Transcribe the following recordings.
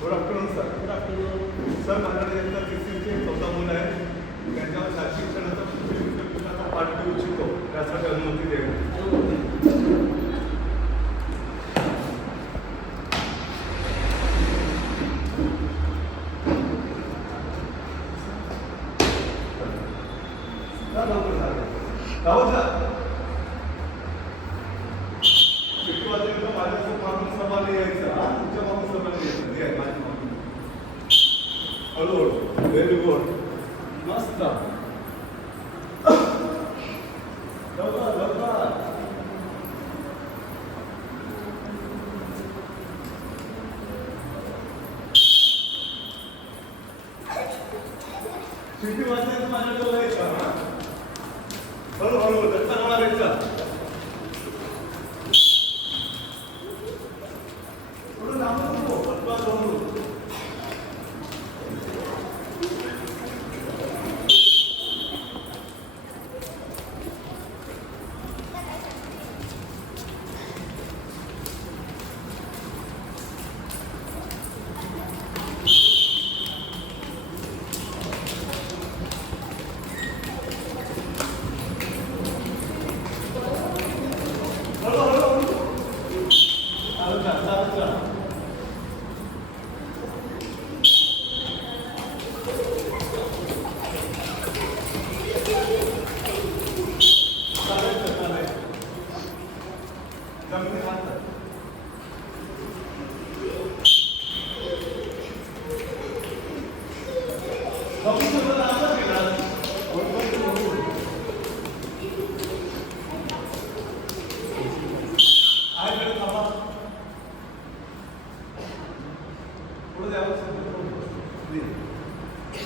Good afternoon sir. Good afternoon sir. माझ्याकडे एकदा तिसरीचे 14 मुलं आहे. त्यांच्यावर शासकीय शिक्षणाचा पाठ घेऊ इच्छितो. त्यासाठी अनुमती द्यावी. राहुल सर शिकवायचं माझ्या मागून सभाला यायचं. हा तुमच्या मागून सभाला यायचं. माझ्या मागून हळूहळू. Very good. मस्त. लवकर लवकर. शिटी वाजल्याचं माझ्याकडे यायचं. हळूहळू दत्ता मला द्यायचा. थोडं लांब नको. पटपट हळूहळू.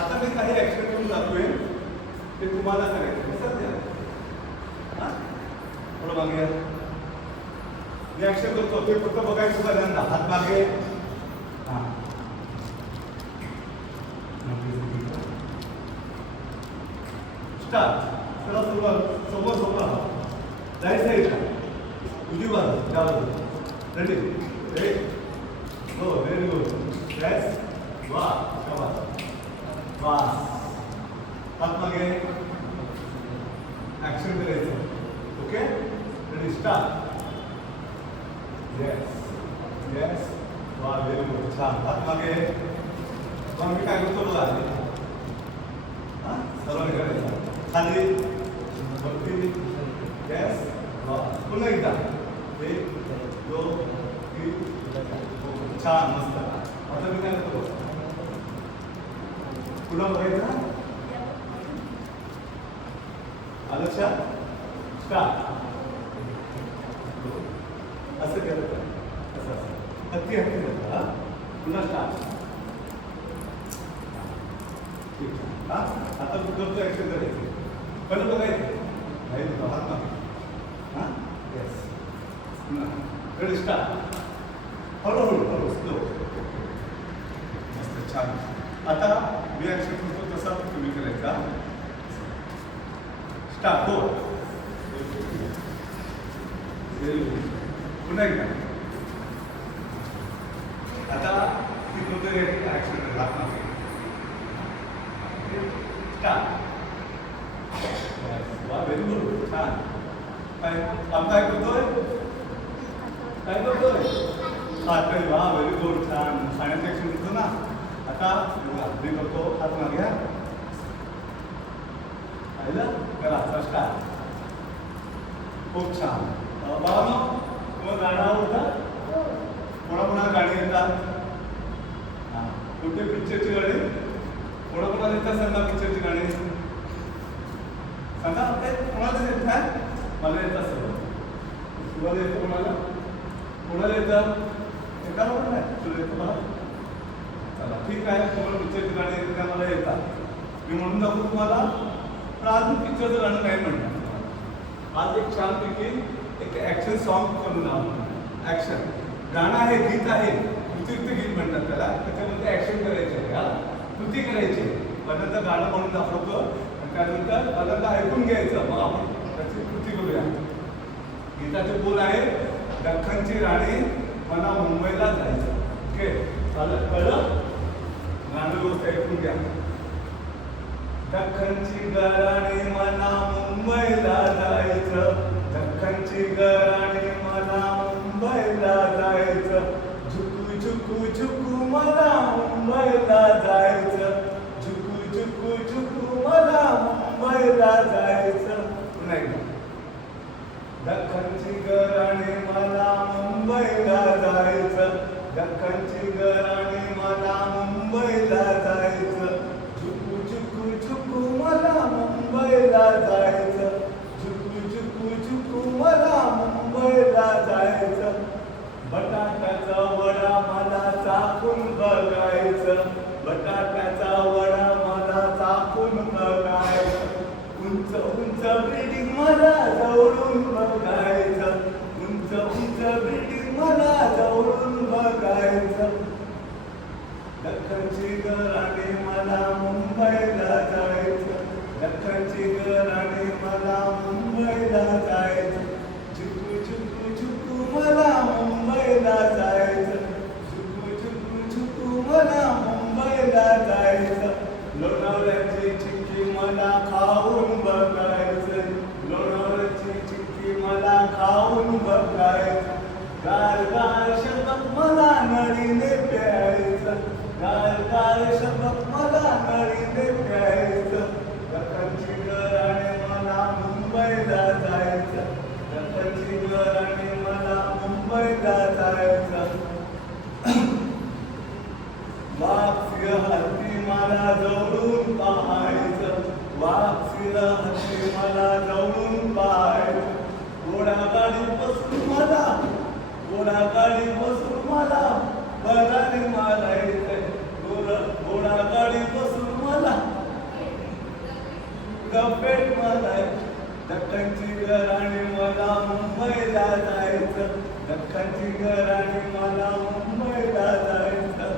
आता मी काही ऍक्शन करून जातोय ते तुम्हाला करायचं. सध्या थोडं मागे मी ऍक्शन करतो ते फक्त बघायचं. पहिल्यांदा हात मागे. स्टार्ट. चला सुरुवात. समोर समोर राईट साईडला उजवी बाजू त्या बाजू. रेडी. हो व्हेरी गुड. यस. वा शाबास. वास. हात मागे. ऍक्शन करायचं. Okay ready start. Yes yes. वा व्हेरी गुड. छान. हात मागे. मग मी काय करतो बघा. सर्वांनी करायचं. खाली वरती. येस. वा पुन्हा एकदा. 1 2 3 छान मस्त. आता मी काय करतो पुन्हा बघायचं. आलं लक्षात. स्टार्ट. असं करत असं हत्ती हत्ती करत. हा पुन्हा स्टार्ट. हा आता तू करतो ऍक्शन करायचं. पण बघायचं नाही हात मागे. हा येस. पुन्हा रेडी स्टार्ट. हळूहळू हळू स्लो. मस्त छान. आता मी ऍक्शन करतो तसा तुम्ही करायचा. स्टार्ट. हो पुन्हा एकदा. आता तिकडे ऍक्शन लागणार. स्टार्ट. वा व्हेरी गुड. छान. काय आपण काय करतोय. काय करतोय. हात. वा व्हेरी गुड. छान. खाण्याचं ऍक्शन करतो ना. आता मी करतो. हात मागे. पाहिलं करा. स्टार्ट. खूप छान. बाबा तुम्हाला गाणं आवडतं. कोणाकोणाला गाणी येतात. हां कुठे पिक्चरची गाणी. कोणाकोणाला येतात सांगा. पिक्चरची गाणी सांगा. कोणाला येत काय. मला येतात सर्व. तुम्हाला येतं. कोणाला कोणाला येतं. एका बरोबर नाही. तुला येतं मला. चला ठीक आहे. तुम्हाला पिक्चरची गाणी येते त्या मला येतात. मी म्हणून दाखवू तुम्हाला. पण आज मी पिक्चरचं गाणं नाही म्हणणार. आज एक छानपैकी एक ऍक्शन सॉन्ग करून आपण ऍक्शन गाणं आहे. गीत आहे. कृतीयुक्त गीत म्हणतात त्याला. त्याच्यामध्ये ऍक्शन करायचे आहे. हा कृती करायची. पहिल्यांदा गाणं म्हणून दाखवतो. त्यानंतर पहिल्यांदा ऐकून घ्यायचं. मग आपण त्याची गीताचे बोल आहे, दख्खनची राणी मला मुंबईला जायचं. ओके, कळलं? गाणं व्यवस्था ऐकून घ्या. दख्खनची राणी मला मुंबईला जायचं, दख्खनची राणी मला मुंबईला जायचं, झुकू झुकू झुकू मला मुंबईला जायचं, झुकू झुकू झुकू मला मुंबईला जायचं. नाही, दख्खनची राणी मला मुंबईला जायचं, दख्खनची राणी मला मुंबईला जायचं, झुकू झुकू झुकू मला मुंबईला जायचं, झुकू झुकू झुकू मला मुंबईला जायचं. बटाट्याचा वडा मला चाखून बघायचं, बटाट्याचा वडा मला चाखून बघायचं, उंच उंच बिल्डिंग मला जवळून बघायचं, उंच उंच बिल्डिंग मला जवळून बघायचं. दख्खनची राणी मला मुंबईला जायचं, दख्खनची राणी मला मुंबईला जायचं, झुकू झुकू झुकू मला मुंबईला जायचं, झुकू झुकू झुकू मला मुंबईला जायचं. लोणावळ्याची चिक्की मला खाऊन बघायचं, लोणावळ्याची चिक्की मला खाऊन बघायचं, गार गार शपथ मला नळीने प्यायचं, गार गार शपथ मला नळीने प्यायचं. दख्खनची राणी मला मुंबईला जायचं, दख्खनची राणी मला मुंबईला जायचं. वाघ हत्ती मला जवळून पाहायचं, वाघ हत्ती मला जवळून पाहायचं, घोडागाडी बसून मला, घोडागाडी बसून मला बराने मारायचंय, घोडागाडी बसून मला गप्पेट मारायचं. दख्खनची राणी मला मुंबईला जायचं, दख्खनची राणी मला मुंबईला जायचं,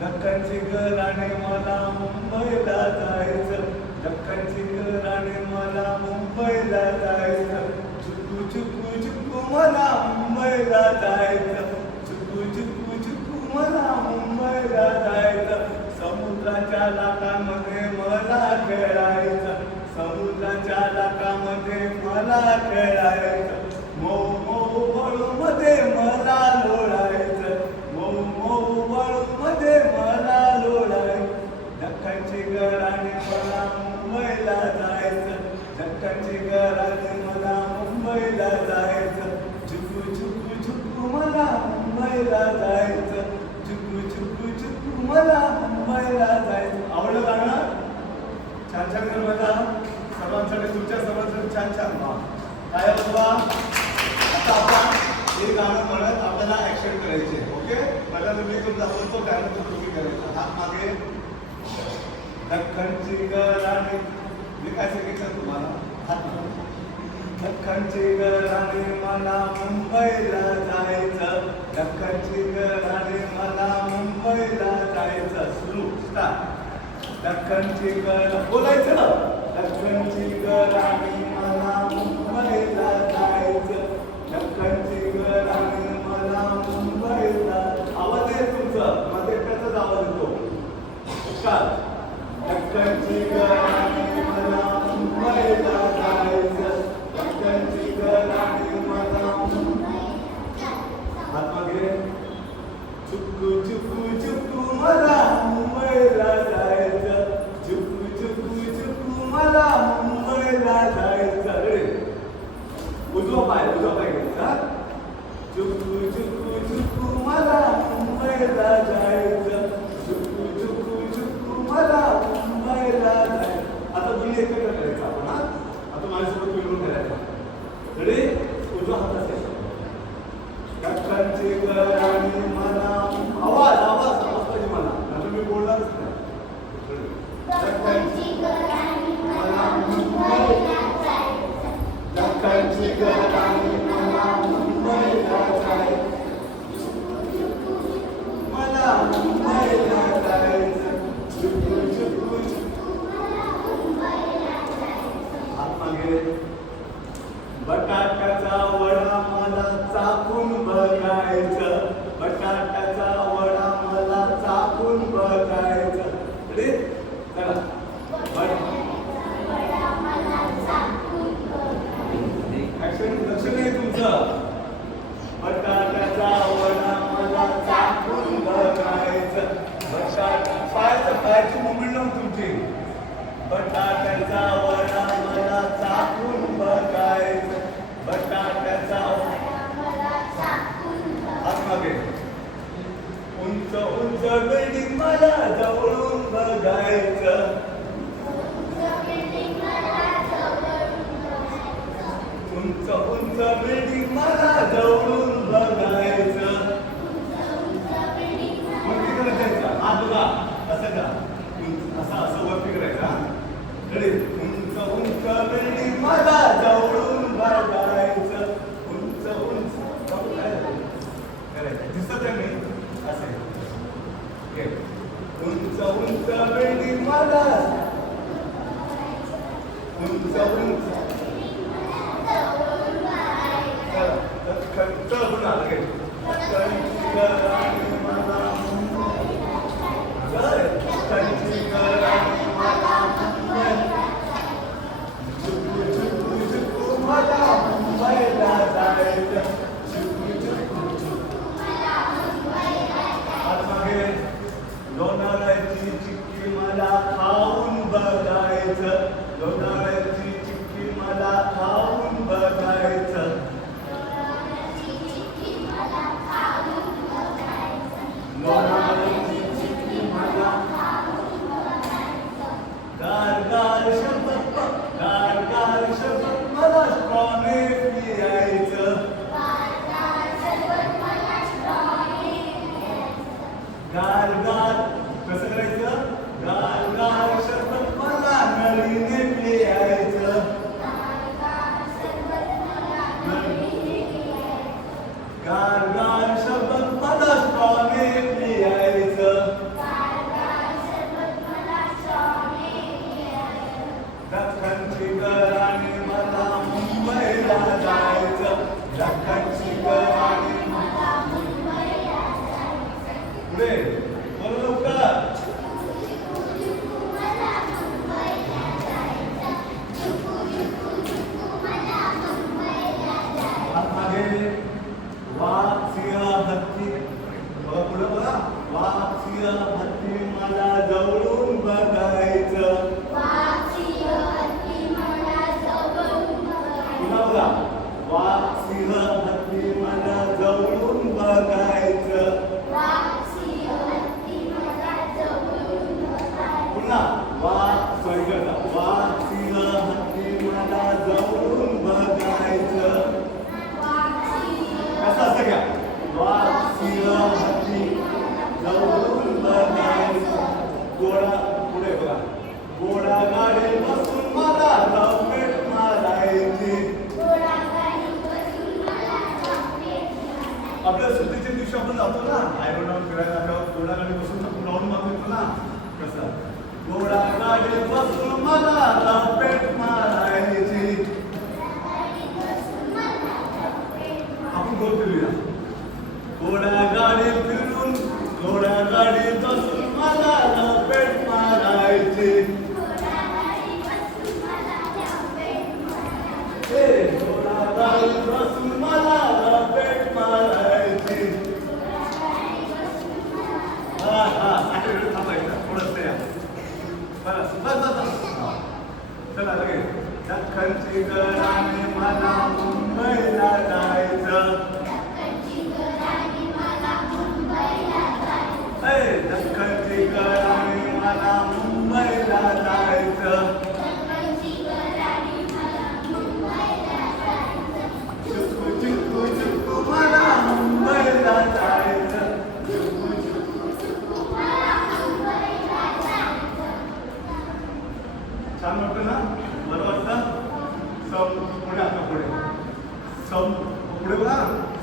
दख्खनची राणी मला मुंबईला जायचं, दख्खनची राणी मला मुंबईला जायचं, झुकू झुकू झुकू मला मुंबईला जायचं, झुकू झुकू झुकू मला मुंबईला जायचं. समुद्राच्या लाटांमध्ये मला खेळायचं, समुद्राच्या लाटांमध्ये मला खेळायचं, मऊ मऊ वळूमध्ये मला लोळायचं, मऊ मऊ वळूमध्ये मला लोळायचं. दख्खनची राणी मला मुंबईला जायचं, दख्खनची राणी मला मुंबईला जायचं, झुकू झुकू झुकू मला मुंबईला जायचं, झुकू झुकू झुकू मला मुंबईला जायचं. आवडलं गाणं? छान छान कर बघा सर्वांसाठी, तुमच्या सर्वांसाठी छान छान. काय बाबा, आता आपण हे गाणं म्हणत आपल्याला ऍक्शन करायचे. ओके, पहिला तुम्ही करून दाखवतो, त्यानंतर तुम्ही करायचं. हात मागे. दख्खनची राणी, मी काय सांगितलं तुम्हाला? हात मागे. दख्खनची राणी मला मुंबईला जायचं, दख्खनची राणी मला मुंबईला जायचं. सुरू, स्टार्ट. दख्खनची बोलायचं, दख्खनची राणी मला मुंबईला जायचं, दख्खनची राणी मला मुंबईला. आवाज आहे तुमचं, मध्ये त्याचाच आवाज येतो. स्टार्ट. दख्खनची राणी मला मुंबईला जायचं, दख्खनची राणी मला मुंबईला. हात मागे. झुकू झुकू झुकू मला मुंबईला जायचं, झुकू झुकू झुकू मला मुंबईला जायचं. रे उजवा पाय घ्यायचा. झुकू झुकू झुकू मला मुंबईला जायचं, झुकू झुकू झुकू मला मुंबईला जायचं. आता तुम्ही एकत्र करायचं आपण. आता माझ्यासोबत मिळून करायचं. रेडी, उजवा हात असेल. दख्खनची राणी मला, आवाज आवाज पाहिजे मला, आता मी बोलणारच नाही. दख्खनची राणी मला मुंबईला जायचं, दख्खनची राणी मला मुंबईला जायचं, मला मुंबईला जायचं, झुकू झुकू झुकू मला मुंबईला जायचं. हात मागे. बटाट्याचा वडा मला चाखून बघायचं, बटाट्याचा वडा मला चाखून बघायचं. रेडी चला. ऍक्शन लक्ष नाही तुमचं. बटाट्याचा वडा मला चाखून बघायचं, पायाची मुवमेंट नव्हती तुमची. बटाट्याचा वडा मला चाखून बघायचं, बटाट्याचा हात मागे. उंच उंच बिल्डिंग मला जवळून बघायचं, उंच उंच बिल्डिंग मला जवळून बघायचं. वरती करायचं हात बघा, असं का असं असं वरती करायचा. उंच उंच बिल्डिंग मला जवळून बघायचं, उंच उंच करायचं. दिसत आहे मी असे. उंच उंच बिल्डिंग मला उंच उंच लोणावळ्याची चिक्की मला खाऊन बघायचं, लोणावळ्याची चिक्की मला खाऊन बघायचं. लोणावळ्याची चिक्की मला गार गार शपथ, गार गार शपथ मला स्ट्रॉने पियायचं, गार गार कसं करायचं. गार गार शपथ मला नळीने पियायचं, गार गार शपथ मला स्ट्रॉने पियायचं. दख्खनची गराणी मला मुंबईला जायचं, दख्खनची गराणी मला मुंबईला जायचं. पुढे बोल लवकर. वाघ सिंह हत्ती बघा, पुढे बघा. वाघ सिंह हत्ती मला जवळून बघायचं, पुन्हा बघा. वाघ सिंह हत्ती मला जवळून बघायचं, पुन्हा. वाघ स्वर्ग वाघ सिंह हत्ती मला जवळून बघायचं. कसं असं घ्या. वाघ सिंह हत्ती जवळून बघायचं. घोडा पुढे बघा. घोडा गाडी बसून मला लपेट मारायची. आपल्या सुट्टीच्या दिवशी आपण जातो ना आयरोनावर फिरायला, घोडा गाडी बसून आपण राऊंड मारतो ना, कसं. घोडा गाडी बसून मला लपेट मारायची. आपण गोल फिरूया. घोडा गाडी फिरून, घोडा गाडी बसून मला लपेट मारायची. घोडा गाडी बसून मला लपेट मारायची. हा हा थांबायचं थोडंसं या. बस बस बस. चला लगेच. दख्खनची गराणी मला मुंबईला जायचं, दख्खनची गराणी मला मुंबईला जायचं. चुकू चुकू चुकू मला मुंबईला जायचं, छान वाटतं ना, बरं वाटतं. पुढे आता पुढे बघा.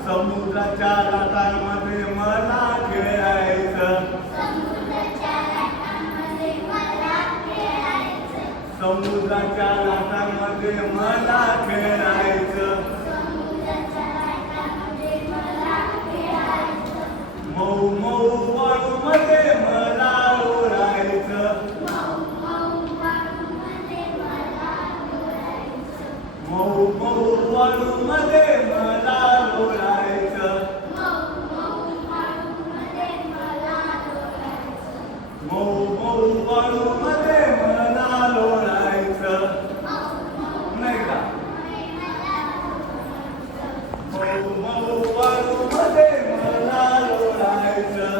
समुद्राच्या लाटांमध्ये मला खेळायचं, समुद्राच्या लाटांमध्ये मला खेळायचं, मऊ मऊ वाळूमध्ये मला लोळायचं, मऊ मऊ वाळूमध्ये मला लोळायचं, मऊ मऊ वाळूमध्ये मला लोळायचं. नाही का? मऊ मऊ वाळूमध्ये मला लोळायचं.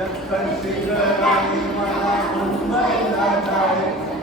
दक्कनची राणी मला मुंबईला जायचं,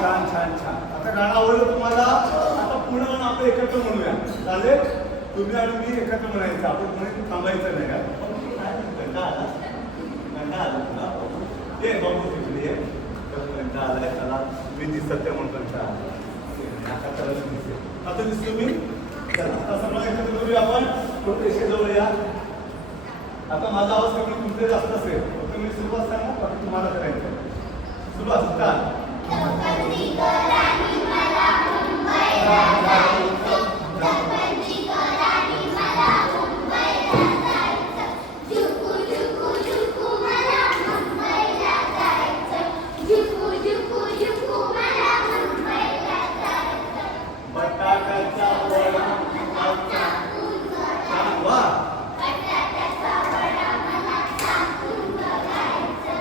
छान छान छान. आता गाणं आवडलं तुम्हाला? आता पुन्हा आपण एकत्र म्हणूया. चालेल? तुम्ही आणि मी एकत्र म्हणायचं. आपण म्हणून थांबायचं नाही का? कंटाळा आला? कंटाळा आला तुला? ये बाबू तिकडे ये. कंटाळा आलाय. चला मी दिसत ते म्हणून कंटाळा आला. आता चला दिसते. आता दिसतो मी? चला आता सगळं एकत्र करूया आपण. थोडं रेषेजवळ या. आता माझा आवाज कमी तुमचे जास्त असेल. फक्त मी सुरुवात सांगा फक्त तुम्हाला करायचं. सुरुवात का? दक्कनची राणी मला मुंबईला जायचं, दक्कनची राणी मला मुंबईला जायचं, झुकू झुकू झुकू मला मुंबईला जायचं, झुकू झुकू झुकू मला मुंबईला जायचं. बटाट्याचा वडा मला चाखून बघायचा, बटाट्याचा वडा मला चाखून बघायचं.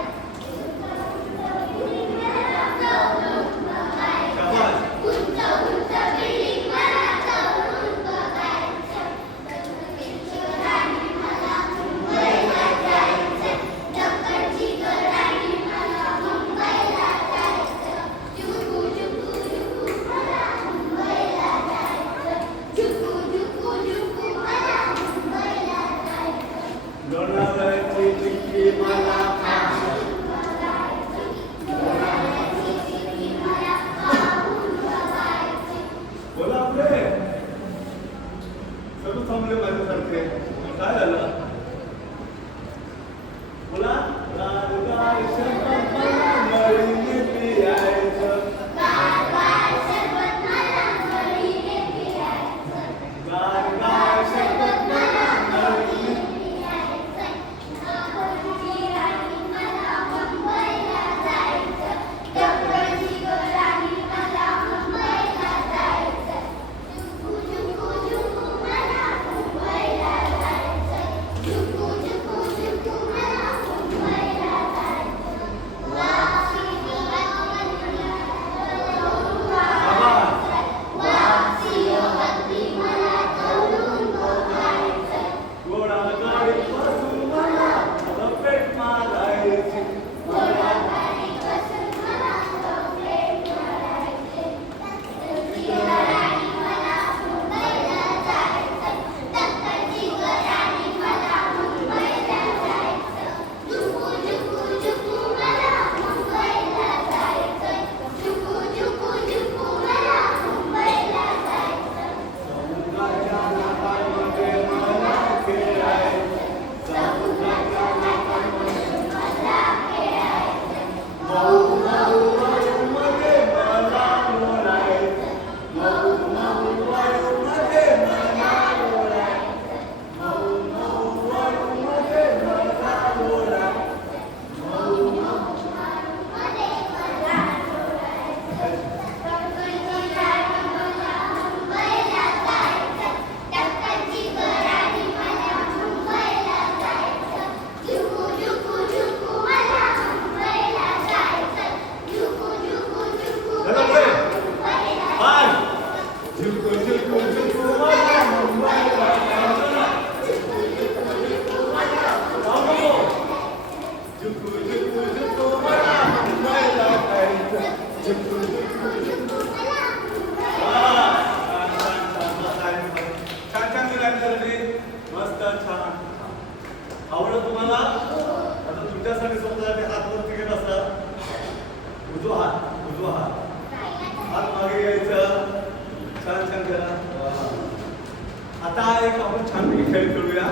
एक आपण छान खेळ खेळूया.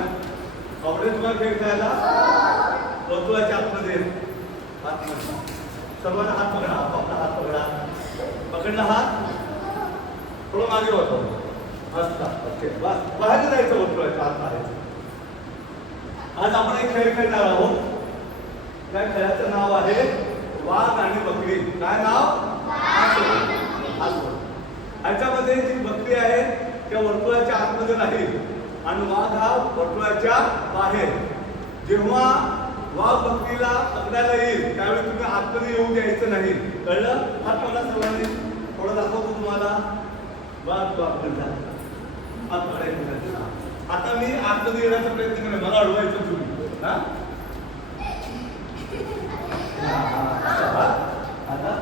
आवडेल तुम्हाला खेळ खेळायला? वर्तुळाच्या आतमध्ये सर्वांना हात पकडा. आपला हात पकडा. पकडला हात थोडं मागे होतो. मस्त. ओके. बाहेर जायचं वर्तुळाच्या आत बाहेर. आज आपण एक खेळ खेळणार आहोत. त्या खेळाचं नाव आहे वाघ आणि बकरी. काय नाव? ह्याच्यामध्ये जी बकरी आहे त्या वर्तुळाच्या आतमध्ये राहील आणि वाघ हा वर्तुळाच्या बाहेर. जेव्हा वाघ बकरीला पकडायला येईल त्यावेळी तुम्ही आतमध्ये येऊ द्यायचं नाही. कळलं? हात मला सर्वांनी थोडं दाखवतो तुम्हाला. बस हात पकडायचं. आता मी आतमध्ये येण्याचा प्रयत्न करेन. मला अडवायचं तुम्ही. हा आता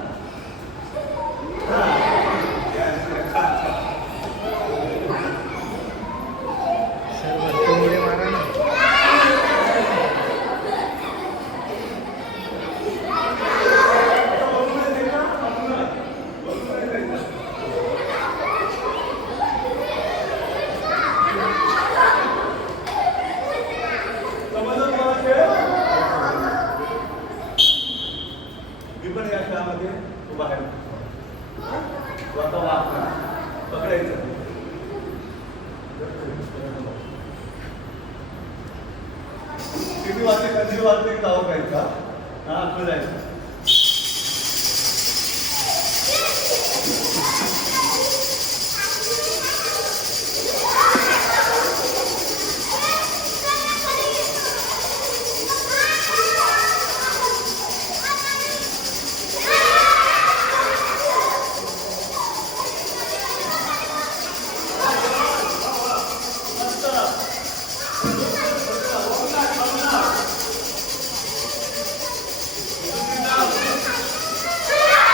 किती वाजते? कधी वाजते? का करायचा? हा, जायचं.